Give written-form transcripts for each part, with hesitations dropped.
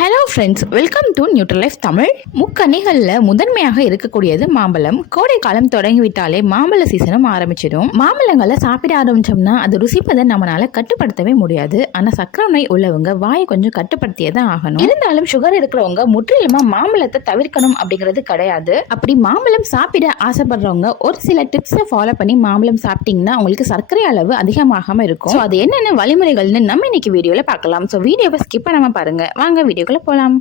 Hello friends, welcome to neutral life Tamil. முக்கனிகளில் முதன்மையாக இருக்கக்கூடியது மாம்பழம். கோடை காலம் தொடங்கிவிட்டாலே மாம்பழ சீசனும் ஆரம்பிச்சிடும். மாம்பழங்களை சாப்பிட ஆரம்பிச்சோம்னா அது ருசிப்பதை நம்மளால கட்டுப்படுத்தவே முடியாது. ஆனால் சக்கரை நோய் உள்ளவங்க வாயை கொஞ்சம் கட்டுப்படுத்தியே தான் ஆகணும். இருந்தாலும் சுகர் இருக்கிறவங்க முற்றிலுமா மாம்பழத்தை தவிர்க்கணும் அப்படிங்கிறது கிடையாது. அப்படி மாம்பழம் சாப்பிட ஆசைப்படுறவங்க ஒரு சில டிப்ஸை ஃபாலோ பண்ணி மாம்பழம் சாப்பிட்டீங்கன்னா உங்களுக்கு சர்க்கரை அளவு அதிகமாகாம இருக்கும். அது என்னென்ன வழிமுறைகள்னு நம்ம இன்னைக்கு வீடியோல பார்க்கலாம். ஸோ வீடியோவை ஸ்கிப் பண்ணாம பாருங்க. வாங்க வீடியோக்குள்ள போலாம்.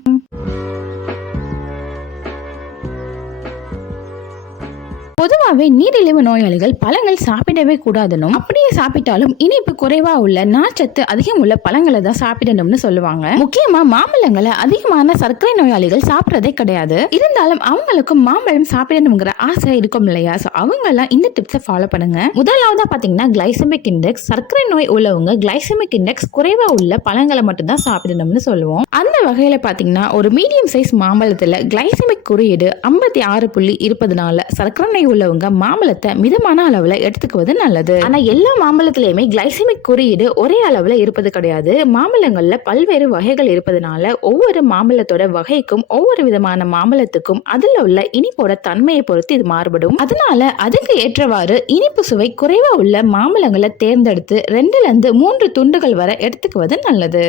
பொதுவாகவே நீரிழிவு நோயாளிகள் பழங்கள் சாப்பிடவே கூடாதுன்னு, அப்படியே சாப்பிட்டாலும் இனிப்பு குறைவா உள்ள நார்ச்சத்து அதிகம் உள்ள பழங்களை தான் சாப்பிடணும்னு சொல்லுவாங்க. முக்கியமா மாம்பழங்களை அதிகமான சர்க்கரை நோயாளிகள் சாப்பிட்றதே கிடையாது. இருந்தாலும் அவங்களுக்கும் மாம்பழம் சாப்பிடணுங்கிற ஆசை இருக்கும் இல்லையா? அவங்க எல்லாம் இந்த டிப்ஸை ஃபாலோ பண்ணுங்க. முதலாவதா பாத்தீங்கன்னா கிளைசமிக் இண்டெக்ஸ். சர்க்கரை நோய் உள்ளவங்க கிளைசமிக் இண்டெக்ஸ் குறைவா உள்ள பழங்களை மட்டும் தான் சாப்பிடணும்னு சொல்லுவோம். அந்த வகையில பாத்தீங்கன்னா ஒரு மீடியம் சைஸ் மாம்பழத்துல கிளைசமிக் குறியீடு 56 இருப்பதனால சர்க்கரை நோய் உள்ளவங்க மாம்பழத்தை மிதமான அளவுல எடுத்துக்குவது நல்லது. ஆனா எல்லா மாம்பழத்திலயுமே கிளைசமிக் குறியீடு ஒரே அளவுல இருப்பது கிடையாது. மாம்பழங்கள்ல பல்வேறு வகைகள் இருப்பதனால ஒவ்வொரு மாம்பழத்தோட வகைக்கும் ஒவ்வொரு விதமான மாம்பழத்துக்கும் அதுல உள்ள இனிப்போட தன்மையை பொறுத்து இது மாறுபடும். அதனால அதுக்கு ஏற்றவாறு இனிப்பு சுவை குறைவா உள்ள மாம்பழங்களை தேர்ந்தெடுத்து 2-3 துண்டுகள் வரை எடுத்துக்குவது நல்லது.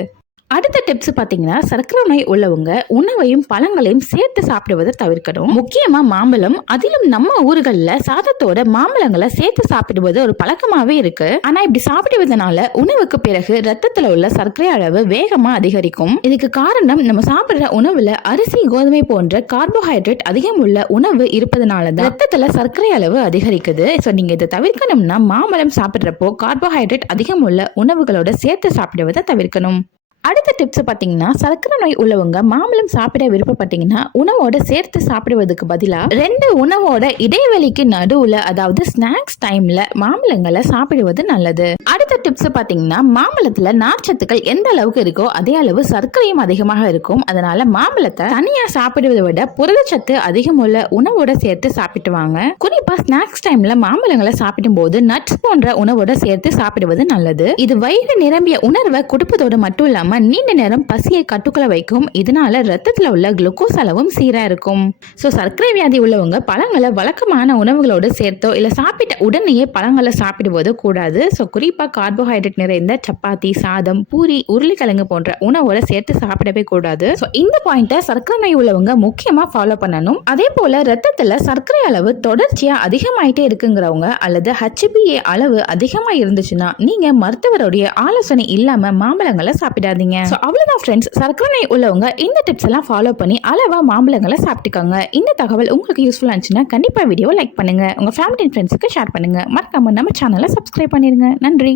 அடுத்த டிப்ஸ் பாத்தீங்கன்னா சர்க்கரை நோய் உள்ளவங்க உணவையும் பழங்களையும் சேர்த்து சாப்பிடுவதை தவிர்க்கணும். முக்கியமா மாம்பழம், அதிலும் நம்ம ஊர்கள்ல சாதத்தோட மாம்பழங்களை சேர்த்து சாப்பிடுவது ஒரு பழக்கமாவே இருக்கு. ஆனா இப்படி சாப்பிடுவதனால உணவுக்கு பிறகு ரத்தத்துல உள்ள சர்க்கரை அளவு வேகமா அதிகரிக்கும். இதுக்கு காரணம் நம்ம சாப்பிடுற உணவுல அரிசி, கோதுமை போன்ற கார்போஹைட்ரேட் அதிகம் உள்ள உணவு இருப்பதனாலதான் ரத்தத்துல சர்க்கரை அளவு அதிகரிக்குது. சோ நீங்க இதை தவிர்க்கணும்னா மாம்பழம் சாப்பிடுறப்போ கார்போஹைட்ரேட் அதிகம் உள்ள உணவுகளோட சேர்த்து சாப்பிடுவதை தவிர்க்கணும். அடுத்த டிப்ஸ் பார்த்தீங்கன்னா சர்க்கரை நோய் உள்ளவங்க மாம்பழம் சாப்பிட விருப்பப்பட்டீங்கன்னா உணவோட சேர்த்து சாப்பிடுவதற்கு பதிலாக 2 உணவோட இடைவெளிக்கு நடுவுல, அதாவது ஸ்நாக்ஸ் டைம்ல மாம்பழங்களை சாப்பிடுவது நல்லது. அடுத்த டிப்ஸ் பார்த்தீங்கன்னா மாம்பழத்துல நார்ச்சத்துக்கள் எந்த அளவுக்கு இருக்கோ அதே அளவு சர்க்கரையும் அதிகமாக இருக்கும். அதனால மாம்பழத்தை தனியா சாப்பிடுவதை விட புரதச்சத்து அதிகம் உள்ள உணவோட சேர்த்து சாப்பிட்டு வாங்க. குறிப்பா ஸ்நாக்ஸ் டைம்ல மாம்பழங்களை சாப்பிடும் போது நட்ஸ் போன்ற உணவோட சேர்த்து சாப்பிடுவது நல்லது. இது வயிறு நிரம்பிய உணர்வை கொடுப்பதோடு மட்டும் இல்லாம நீண்ட நேரம் பசியை கட்டுக்குள்ள வைக்கும். இதனால ரத்தத்துல உள்ள குளுக்கோஸ் அளவும் சீரா இருக்கும். சோ சர்க்கரை வியாதி உள்ளவங்க பழங்களை வழக்கமான உணவுகளோடு சேர்த்தோ இல்ல சாப்பிட்ட உடனேயே பழங்களை சாப்பிடுவது கூடாது. சோ குறிப்பா கார்போஹைட்ரேட் நிறைந்த சப்பாத்தி, சாதம், பூரி, உருளைக்கிழங்கு போன்ற உணவோட சேர்த்து சாப்பிடவே கூடாது. சோ இந்த பாயிண்ட சர்க்கரை நோய் உள்ளவங்க முக்கியமா ஃபாலோ பண்ணணும். அதே போல ரத்தத்துல சர்க்கரை அளவு தொடர்ச்சியா அதிகமாயிட்டே இருக்குங்கிறவங்க அல்லது HbA அளவு அதிகமா இருந்துச்சுன்னா நீங்க மருத்துவருடைய ஆலோசனை இல்லாம மாம்பழங்களை சாப்பிடாதீங்க. அவ்வளவுதான் ஃப்ரெண்ட்ஸ், சர்க்கரை நோய் உள்ளவங்க இந்த டிப்ஸ் எல்லாம் ஃபாலோ பண்ணி அளவா மாம்பழங்களை சாப்பிட்டுக்கோங்க. இந்த தகவல் உங்களுக்கு யூஸ்ஃபுல்லா இருந்துச்சுன்னா கண்டிப்பா வீடியோ லைக் பண்ணுங்க, உங்க ஃபேமிலி அண்ட் ஃப்ரெண்ட்ஸுக்கு ஷேர் பண்ணுங்க. மறக்காம நம்ம சேனலை சப்ஸ்கிரைப் பண்ணிருங்க. நன்றி.